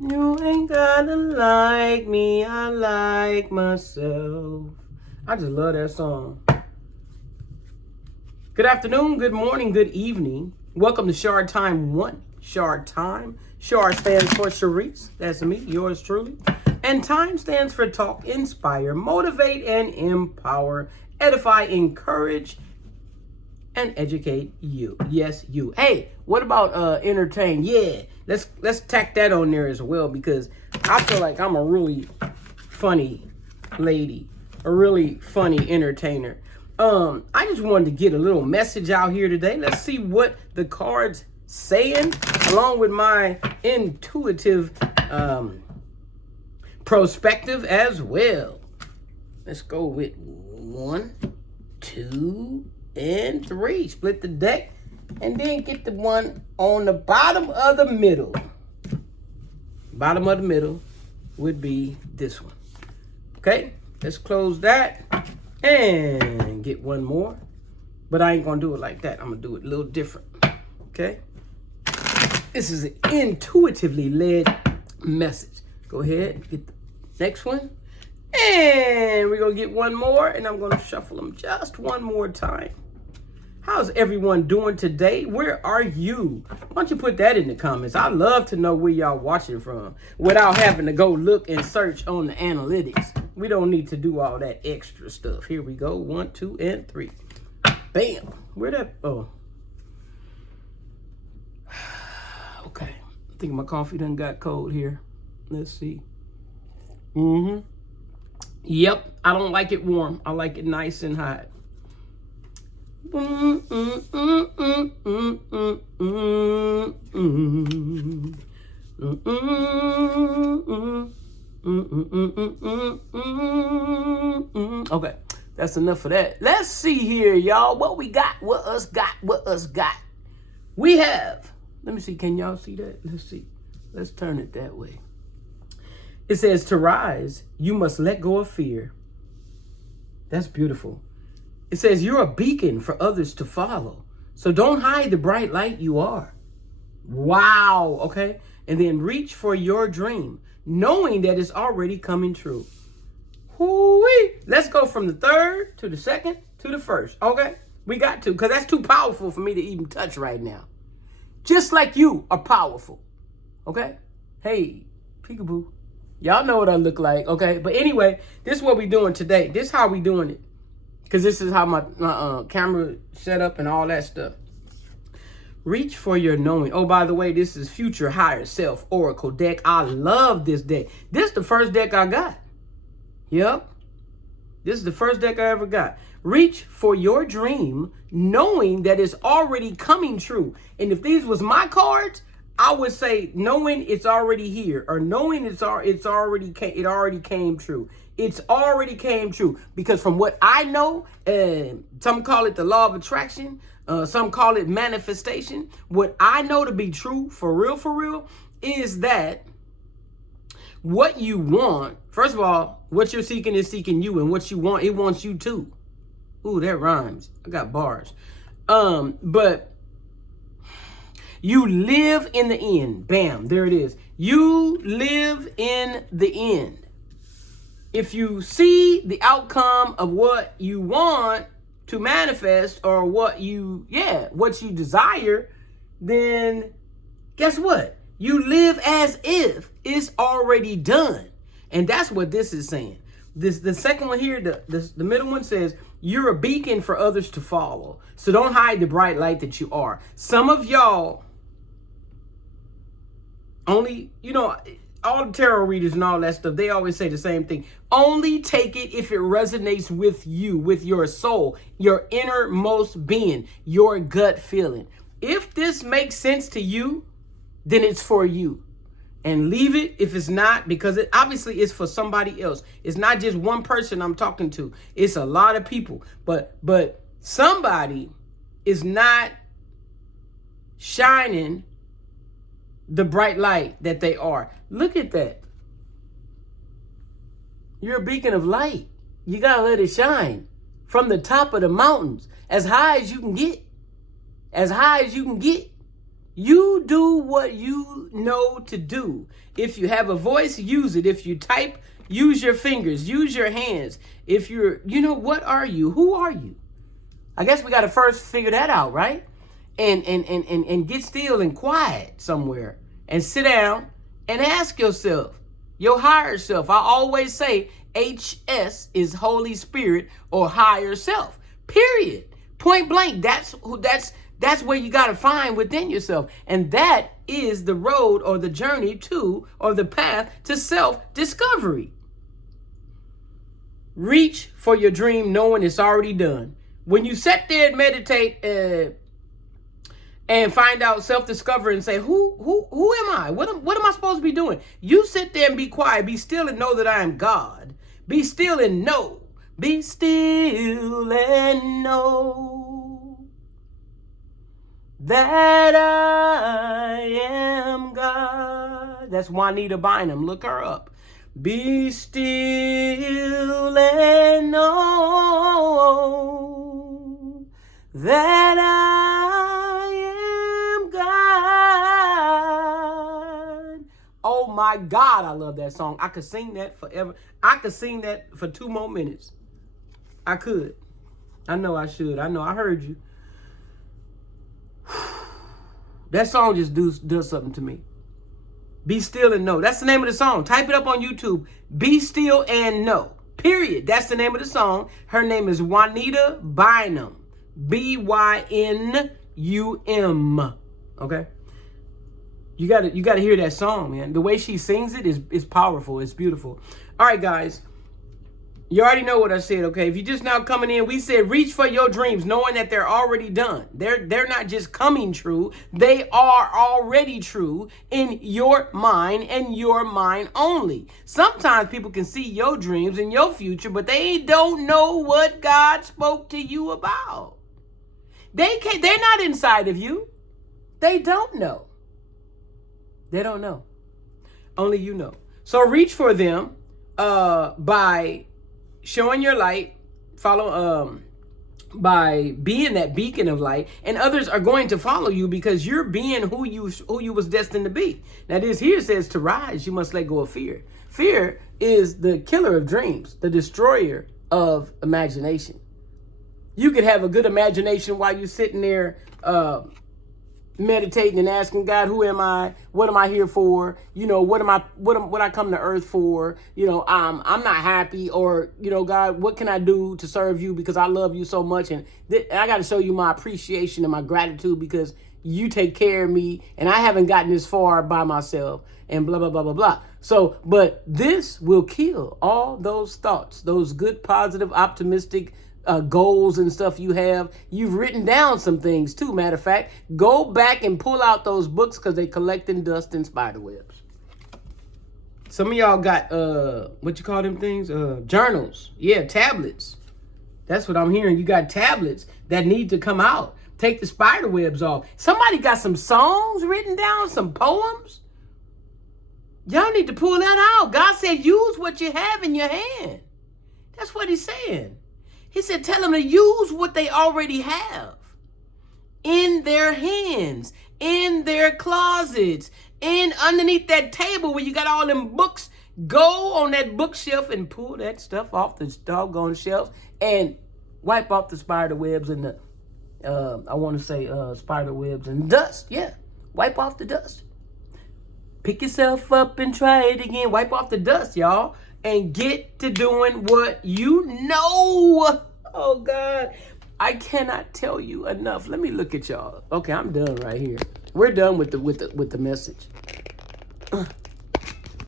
You ain't gotta like me, I like myself. I just love that song. Good afternoon, good morning, good evening. Welcome to Shard Time 1. Shard Time. Shard stands for Sharice. That's me, yours truly. And time stands for talk, inspire, motivate, and empower, edify, encourage, and educate you. Yes, you. Hey, what about entertain? Yeah, let's tack that on there as well, because I feel like I'm a really funny lady, a really funny entertainer. I just wanted to get a little message out here today. Let's see what the cards saying, along with my intuitive perspective as well. Let's go with 1, 2, and 3. Split the deck, and then get the one on the bottom of the middle. Bottom of the middle would be this one. Okay, let's close that and get one more. But I ain't gonna do it like that. I'm gonna do it a little different. Okay, this is an intuitively led message. Go ahead and get the next one, and we're gonna get one more, and I'm gonna shuffle them just one more time. How's everyone doing today? Where are you? Why don't you put that in the comments? I'd love to know where y'all watching from without having to go look and search on the analytics. We don't need to do all that extra stuff. Here we go. 1, 2, and 3. Bam. Where that? Oh. Okay. I think my coffee done got cold here. Let's see. Yep. I don't like it warm. I like it nice and hot. Okay, that's enough of that. Let's see here, y'all. What we got? What us got? We have. Let me see. Can y'all see that? Let's see. Let's turn it that way. It says, to rise, you must let go of fear. That's beautiful. It says, you're a beacon for others to follow. So don't hide the bright light you are. Wow. Okay. And then reach for your dream, knowing that it's already coming true. Hoo-wee. Let's go from the third to the second to the first. Okay. We got to, because that's too powerful for me to even touch right now. Just like you are powerful. Okay. Hey, peekaboo. Y'all know what I look like. Okay. But anyway, this is what we doing today. This is how we doing it. Because this is how my camera set up and all that stuff. Reach for your knowing. Oh, by the way, this is Future Higher Self Oracle deck. I love this deck. This is the first deck I got. Yep. This is the first deck I ever got. Reach for your dream, knowing that it's already coming true. And if these was my cards, I would say knowing it's already here, or knowing it already came true. It's already came true, because from what I know, some call it the law of attraction, some call it manifestation. What I know to be true, for real, is that what you want, first of all, what you're seeking is seeking you, and what you want, it wants you too. Ooh, that rhymes. I got bars. But you live in the end. Bam, there it is. You live in the end. If you see the outcome of what you want to manifest, or what you desire, then guess what? You live as if it's already done. And that's what this is saying. The second one here, the middle one says, you're a beacon for others to follow. So don't hide the bright light that you are. Some of y'all only, all the tarot readers and all that stuff, they always say the same thing. Only take it if it resonates with you, with your soul, your innermost being, your gut feeling. If this makes sense to you, then it's for you. And leave it if it's not, because it obviously is for somebody else. It's not just one person I'm talking to. It's a lot of people. But somebody is not shining the bright light that they are. Look at that. You're a beacon of light. You gotta let it shine from the top of the mountains, as high as you can get. As high as you can get. You do what you know to do. If you have a voice, use it. If you type, use your fingers, use your hands. If you're, what are you? Who are you? I guess we got to first figure that out, right? And get still and quiet somewhere and sit down and ask yourself, your higher self. I always say HS is Holy Spirit or higher self, period. Point blank. That's where you got to find within yourself. And that is the road or the journey to, or the path to self-discovery. Reach for your dream knowing it's already done. When you sit there and meditate and find out self-discovery and say, who am I? What am I supposed to be doing? You sit there and be quiet. Be still and know that I am God. Be still and know. Be still and know that I am God. That's Juanita Bynum. Look her up. Be still and know that I am God. Oh my God, I love that song. I could sing that forever. I could sing that for 2 more minutes. I could. I know I should. I know I heard you. That song just does something to me. Be still and know. That's the name of the song. Type it up on YouTube. Be still and know. Period. That's the name of the song. Her name is Juanita Bynum. Bynum. Okay? You gotta hear that song, man. The way she sings it is powerful. It's beautiful. All right, guys. You already know what I said, okay? If you're just now coming in, we said reach for your dreams, knowing that they're already done. They're not just coming true. They are already true in your mind and your mind only. Sometimes people can see your dreams and your future, but they don't know what God spoke to you about. They're not inside of you. They don't know. They don't know. Only you know. So reach for them by showing your light, by being that beacon of light, and others are going to follow you because you're being who you was destined to be. Now this here says to rise, you must let go of fear. Fear is the killer of dreams, the destroyer of imagination. You could have a good imagination while you're sitting there meditating and asking God, who am I? What am I here for? What I come to earth for? I'm not happy, or, God, what can I do to serve you because I love you so much? And I got to show you my appreciation and my gratitude because you take care of me and I haven't gotten this far by myself, and blah, blah, blah, blah, blah. So, but this will kill all those thoughts, those good, positive, optimistic goals and stuff you have. You've written down some things too. Matter of fact, go back and pull out those books because they collecting dust and spider webs. Some of y'all got what you call them things? Journals. Yeah, tablets. That's what I'm hearing. You got tablets that need to come out. Take the spider webs off. Somebody got some songs written down, some poems. Y'all need to pull that out. God said use what you have in your hand. That's what he's saying. He said, tell them to use what they already have in their hands, in their closets, in underneath that table where you got all them books. Go on that bookshelf and pull that stuff off the doggone shelves and wipe off the spider webs and the, spider webs and dust. Yeah, wipe off the dust. Pick yourself up and try it again. Wipe off the dust, y'all. And get to doing what you know. Oh God, I cannot tell you enough. Let me look at y'all. Okay, I'm done right here. We're done with the message.